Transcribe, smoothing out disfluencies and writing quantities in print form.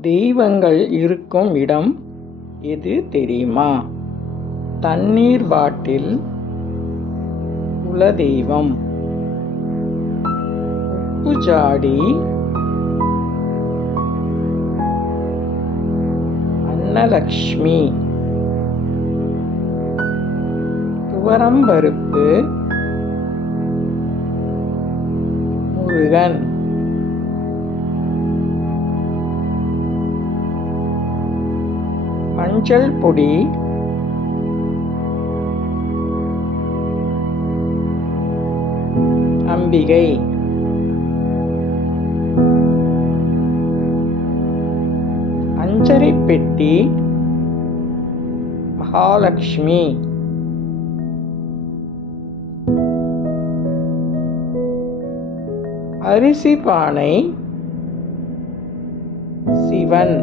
தெய்வங்கள் இருக்கும் இடம் எது தெரியுமா? தண்ணீர் பாட்டில் குலதெய்வம், உப்பு ஜாடி அன்னலக்ஷ்மி, துவரம் பருப்பு முருகன், மஞ்சள் பொடி அம்பிகை, அஞ்சரை பெட்டி மகாலட்சுமி, அரிசி பானை சிவன்.